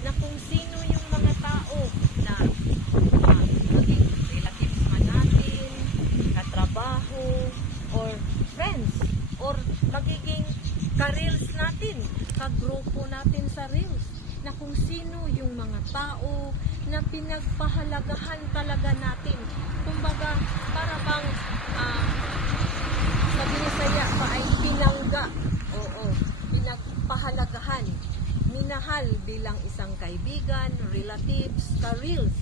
na kung sino yung mga tao na maging relatives man natin, katrabaho, or friends, or magiging ka-reels natin, ka-grupo natin sa reels, na kung sino yung mga tao na pinagpahalagahan talaga natin. Kumbaga, para bang sa Binisaya pa ay pinangga. Oo, pinagpahalagahan, minahal bilang isang kaibigan, relatives, ka-reels.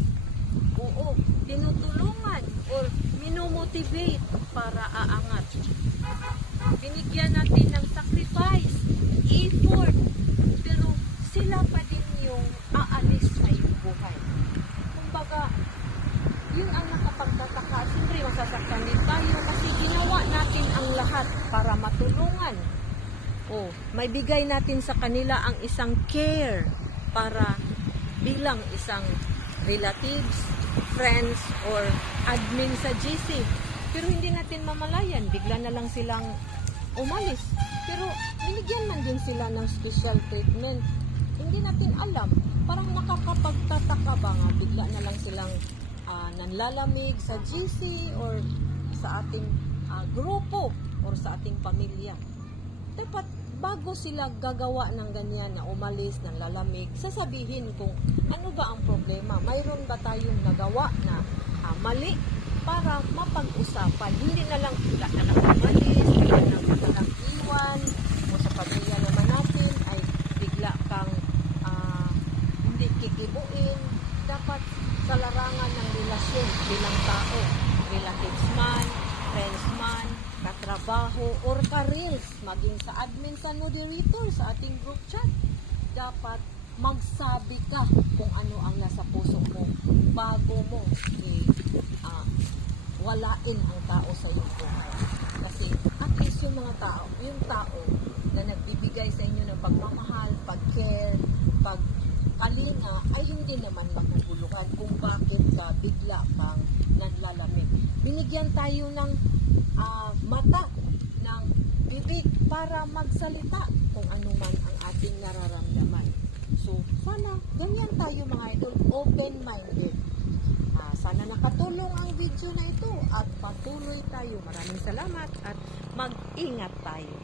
Oo, tinutulungan or minomotivate para aangat. Binigyan natin ng sacrifice, effort, pero sila pa din yung aalis sa iyong buhay. Kumbaga, yun ang nakapagtataka. Siyempre, masasaktan din tayo kasi ginawa natin ang lahat para matulungan. O, may bigay natin sa kanila ang isang care para bilang isang relatives, friends, or admin sa GC. Pero hindi natin mamalayan, bigla na lang silang umalis. Pero binigyan man din sila ng special treatment. Hindi natin alam. Parang nakakapagtataka ba nga, bigla na lang silang nanlalamig sa GC or sa ating grupo or sa ating pamilya. Dapat bago sila gagawa ng ganyan na umalis, ng lalamig, sasabihin kung ano ba ang problema. Mayroon ba tayong nagawa na mali para mapag-usapan. Hindi na lang bigla na lang umalis, bigla na lang iwan, o sa pamilya naman natin ay bigla kang hindi kikibuin. Dapat sa larangan ng relasyon bilang tao, relatives man, friends man, katrabaho, or ka-reels, maging sa admin, sa moderator, sa ating group chat, dapat magsabi ka kung ano ang nasa puso mo bago mo walain ang tao sa iyong buhay. Kasi at least yung mga tao, yung tao na nagbibigay sa inyo ng pagmamahal, pag-care, pag-kalinga, ay hindi naman maguguluhan kung bakit ka bigla kang nanlalamig. Binigyan tayo ng mata, ng bibig para magsalita kung ano man ang ating nararamdaman. So, sana ganyan tayo mga idol, open-minded. Sana nakatulong ang video na ito at patuloy tayo. Maraming salamat at mag-ingat tayo.